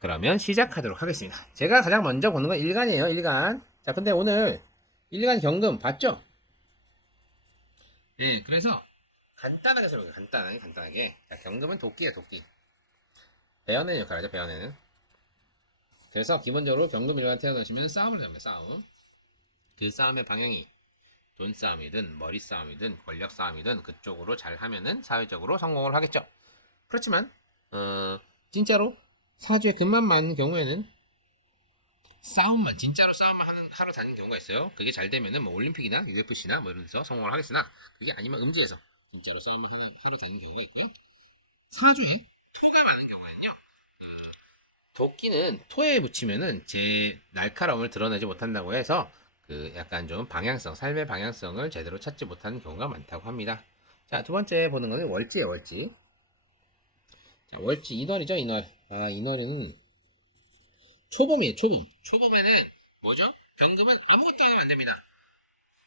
그러면 시작하도록 하겠습니다. 제가 가장 먼저 보는 건 일간이에요. 일간. 자, 근데 오늘 일간 경금 봤죠? 네, 그래서 간단하게 설명해요. 간단하게. 자, 경금은 도끼예요, 도끼. 배어내는 역할을 하죠, 배어내는. 그래서 기본적으로 경금 일간 태어나시면 싸움을 합니다, 싸움. 그 싸움의 방향이 돈 싸움이든 머리 싸움이든 권력 싸움이든 그쪽으로 잘 하면은 사회적으로 성공을 하겠죠. 그렇지만 진짜로 사주에 금만 맞는 경우에는 진짜로 싸움만 하러 다니는 경우가 있어요. 그게 잘 되면은 뭐 올림픽이나 UFC나 뭐 이런 데서 성공을 하겠으나 그게 아니면 음지에서 진짜로 싸움만 하러 다니는 경우가 있고요. 사주에 토가 많은 경우에는요. 도끼는 토에 붙이면은 제 날카로움을 드러내지 못한다고 해서 그 약간 좀 방향성, 삶의 방향성을 제대로 찾지 못하는 경우가 많다고 합니다. 자, 두 번째 보는 거는 월지예요, 월지. 자, 월지 인월이죠, 인월. 아, 인월은 초봄이에요, 초봄. 초봄에는 뭐죠? 병금은 아무것도 하면 안 됩니다.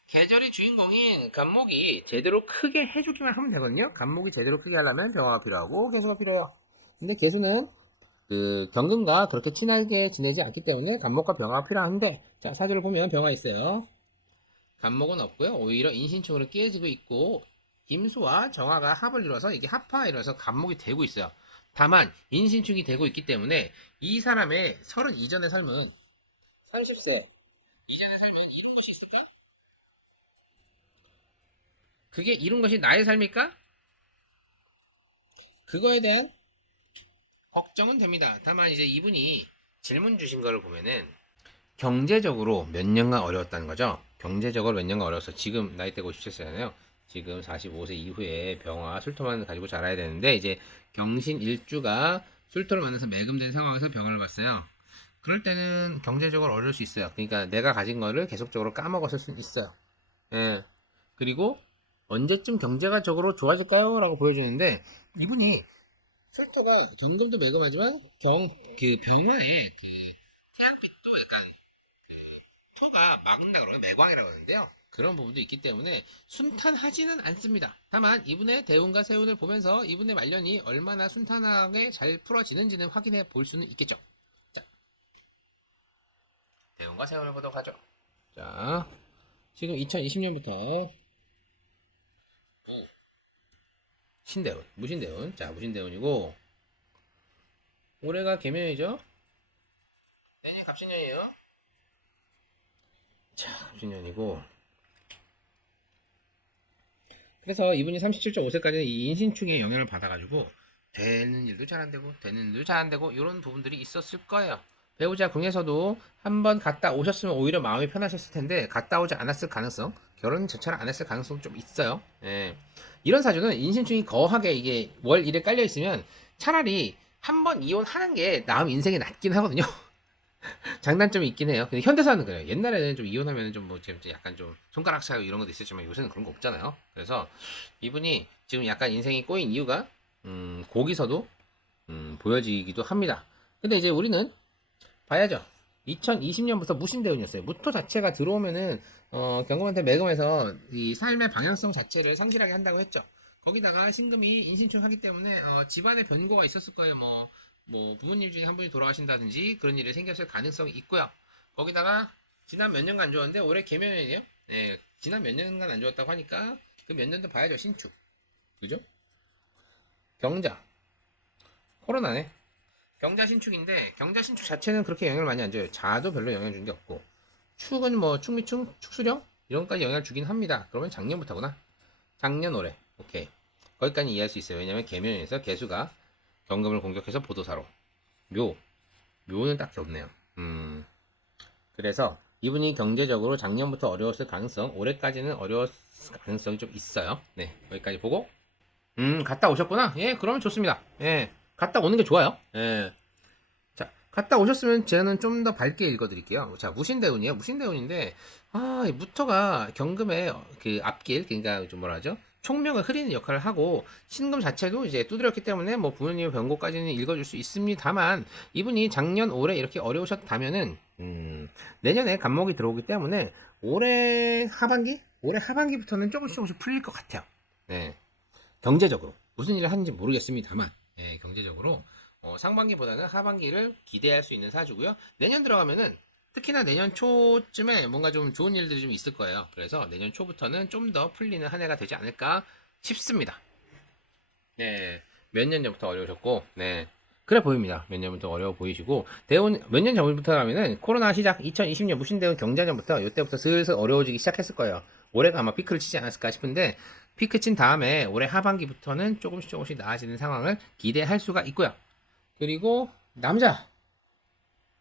계절의 주인공인 간목이 제대로 크게 해주기만 하면 되거든요. 간목이 제대로 크게 하려면 병화가 필요하고 개수가 필요해요. 근데 개수는 그 경금과 그렇게 친하게 지내지 않기 때문에 간목과 병화가 필요한데, 자, 사주를 보면 병화 있어요. 간목은 없고요. 오히려 인신충으로 끼어지고 있고 임수와 정화가 합을 이뤄서 이게 합화가 이뤄서 간목이 되고 있어요. 다만 인신충이 되고 있기 때문에 이 사람의 30 이전의 삶은 30세 이전의 삶은 이룬 것이 있을까? 그게 이룬 것이 나의 삶일까? 그거에 대한 걱정은 됩니다. 다만 이제 이분이 질문 주신 거를 보면은 경제적으로 몇 년간 어려웠다는 거죠. 경제적으로 몇 년간 어려워서 지금 나이대가 57세잖아요. 지금 45세 이후에 병화, 술토만 가지고 자라야 되는데 이제 경신 일주가 술토를 만나서 매금된 상황에서 병화를 봤어요. 그럴 때는 경제적으로 어려울 수 있어요. 그러니까 내가 가진 거를 계속적으로 까먹었을 수 있어요. 예. 그리고 언제쯤 경제가 적으로 좋아질까요? 라고 보여주는데 이분이 술토가 경금도 매금하지만 그 병화에 그 태양빛도 약간 토가 막는다 그러면 매광이라고 하는데요. 그런 부분도 있기 때문에 순탄하지는 않습니다. 다만 이분의 대운과 세운을 보면서 이분의 말년이 얼마나 순탄하게 잘 풀어지는지는 확인해 볼 수는 있겠죠. 자, 대운과 세운을 보도록 하죠. 자, 지금 2020년부터 신대운, 무신대운. 자, 무신대운이고 올해가 개면이죠. 내년 갑신년이에요. 자, 갑신년이고 그래서 이분이 37.5세까지는 이 인신충의 영향을 받아가지고 되는 일도 잘 안 되고 되는 일도 잘 안 되고 이런 부분들이 있었을 거예요. 배우자 궁에서도 한번 갔다 오셨으면 오히려 마음이 편하셨을 텐데 갔다 오지 않았을 가능성, 결혼 자체를 안 했을 가능성 좀 있어요. 예. 이런 사주는 인신충이 거하게 이게 월 1에 깔려 있으면 차라리 한 번 이혼하는 게 나음 인생에 낫긴 하거든요. 장단점이 있긴 해요. 근데 현대사는 그래요. 옛날에는 좀 이혼하면 좀 뭐 약간 좀 손가락 차고 이런 것도 있었지만 요새는 그런 거 없잖아요. 그래서 이분이 지금 약간 인생이 꼬인 이유가 거기서도 보여지기도 합니다. 근데 이제 우리는 봐야죠. 2020년부터 무신대운이었어요. 무토 자체가 들어오면은 경금한테 매금해서 이 삶의 방향성 자체를 상실하게 한다고 했죠. 거기다가 신금이 인신충 하기 때문에 집안에 변고가 있었을 거예요. 뭐 부모님 중에 한 분이 돌아가신다든지 그런 일이 생겼을 가능성이 있고요. 거기다가 지난 몇 년간 안 좋았는데 올해 개면이에요. 네, 지난 몇 년간 안 좋았다고 하니까 그 몇 년도 봐야죠. 신축. 그죠? 경자. 코로나네. 경자 신축인데 경자 신축 자체는 그렇게 영향을 많이 안 줘요. 자도 별로 영향 준 게 없고 축은 뭐 축미축, 축수령 이런 까지 영향을 주긴 합니다. 그러면 작년부터구나. 작년 올해. 오케이. 거기까지 이해할 수 있어요. 왜냐면 개면에서 개수가 경금을 공격해서 보도사로 묘 묘는 딱히 없네요. 그래서 이분이 경제적으로 작년부터 어려웠을 가능성 올해까지는 어려웠을 가능성이 좀 있어요. 네, 여기까지 보고 갔다 오셨구나. 예, 그러면 좋습니다. 예, 갔다 오는 게 좋아요. 예. 자, 갔다 오셨으면 저는 좀 더 밝게 읽어드릴게요. 자, 무신대운이에요. 무신대운인데, 이 무토가 경금의 그 앞길, 그러니까 좀 뭐라 하죠? 총명을 흐리는 역할을 하고, 신금 자체도 이제 두드렸기 때문에 뭐 부모님의 병고까지는 읽어줄 수 있습니다만, 이분이 작년, 올해 이렇게 어려우셨다면은, 내년에 간목이 들어오기 때문에, 올해 하반기부터는 조금씩 풀릴 것 같아요. 네. 경제적으로. 무슨 일을 하는지 모르겠습니다만, 예, 경제적으로 상반기보다는 하반기를 기대할 수 있는 사주고요. 내년 들어가면은 특히나 내년 초쯤에 뭔가 좀 좋은 일들이 좀 있을 거예요. 그래서 내년 초부터는 좀 더 풀리는 한 해가 되지 않을까 싶습니다. 네, 몇 년 전부터 어려우셨고, 네. 그래 보입니다. 몇 년부터 어려워 보이시고, 대운, 몇 년 전부터라면은 코로나 시작, 2020년 무신대운 경자년부터, 이때부터 슬슬 어려워지기 시작했을 거예요. 올해가 아마 피크를 치지 않았을까 싶은데, 피크 친 다음에 올해 하반기부터는 조금씩 조금씩 나아지는 상황을 기대할 수가 있고요. 그리고, 남자.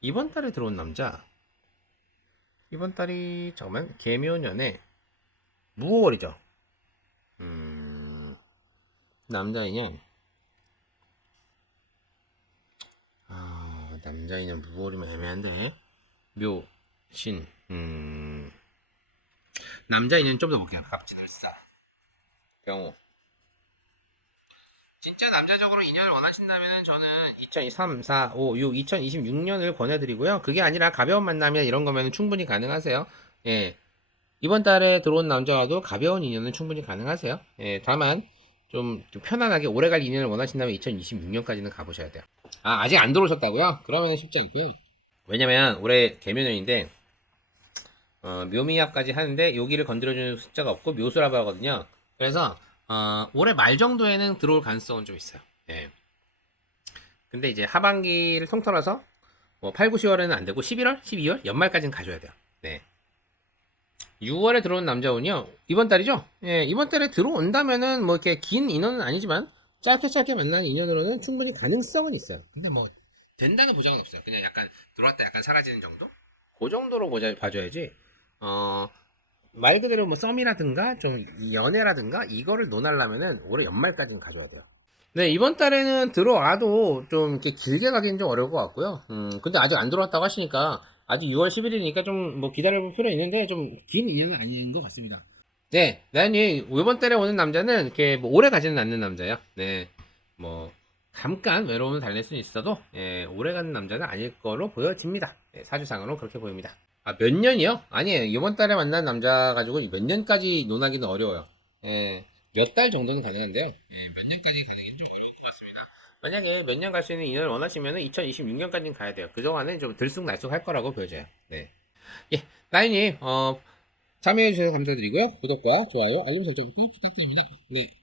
이번 달에 들어온 남자. 이번 달이, 잠깐만, 개묘년에, 무월이죠. 남자이냐? 남자이냐 무월이면 애매한데. 묘, 신, 남자이는 좀 더 볼게요. 갑진을싸. 병호. 진짜 남자적으로 인연을 원하신다면 저는 2023, 4, 5, 6, 2026년을 권해드리고요. 그게 아니라 가벼운 만남이나 이런 거면 충분히 가능하세요. 예. 이번 달에 들어온 남자와도 가벼운 인연은 충분히 가능하세요. 예. 다만, 좀 편안하게 오래갈 인연을 원하신다면 2026년까지는 가보셔야 돼요. 아직 안 들어오셨다고요? 그러면 쉽지 않고요. 왜냐면 올해 개면연인데 묘미합까지 하는데 여기를 건드려주는 숫자가 없고 묘수라고 하거든요. 그래서 올해 말 정도에는 들어올 가능성은 좀 있어요. 예. 근데 이제 하반기를 통틀어서 뭐 8, 9, 10월에는 안 되고 11월, 12월 연말까지는 가져야 돼요. 네. 6월에 들어온 남자운이요. 이번 달이죠? 예, 이번 달에 들어온다면은 뭐 이렇게 긴 인원은 아니지만 짧게 짧게 만나는 인연으로는 충분히 가능성은 있어요. 근데 뭐 된다는 보장은 없어요. 그냥 약간 들어왔다 약간 사라지는 정도? 그 정도로 봐줘야지. 어, 말 그대로 뭐 썸이라든가 좀 연애라든가 이거를 논하려면은 올해 연말까지는 가져야 돼요. 네, 이번 달에는 들어와도 좀 이렇게 길게 가기는 좀 어려울 것 같고요. 근데 아직 안 들어왔다고 하시니까 아직 6월 10일이니까 좀 뭐 기다려볼 필요 있는데 좀 긴 일은 아닌 것 같습니다. 네, 나연이 이번 달에 오는 남자는 이렇게 뭐 오래 가지는 않는 남자예요. 네, 뭐 잠깐 외로움을 달랠 수는 있어도 예, 오래 가는 남자는 아닐 거로 보여집니다. 예, 사주상으로 그렇게 보입니다. 몇 년이요? 아니에요. 이번 달에 만난 남자 가지고 몇 년까지 논하기는 어려워요. 예, 몇 달 정도는 가능한데요. 예, 몇 년까지 가기는 좀 어려운 것 같습니다. 만약에 몇 년 갈 수 있는 인연을 원하시면 2026년까지는 가야 돼요. 그동안은 좀 들쑥날쑥 할 거라고 보여져요. 네. 예, 나인님, 참여해주셔서 감사드리고요. 구독과 좋아요, 알림 설정 꼭 부탁드립니다. 네.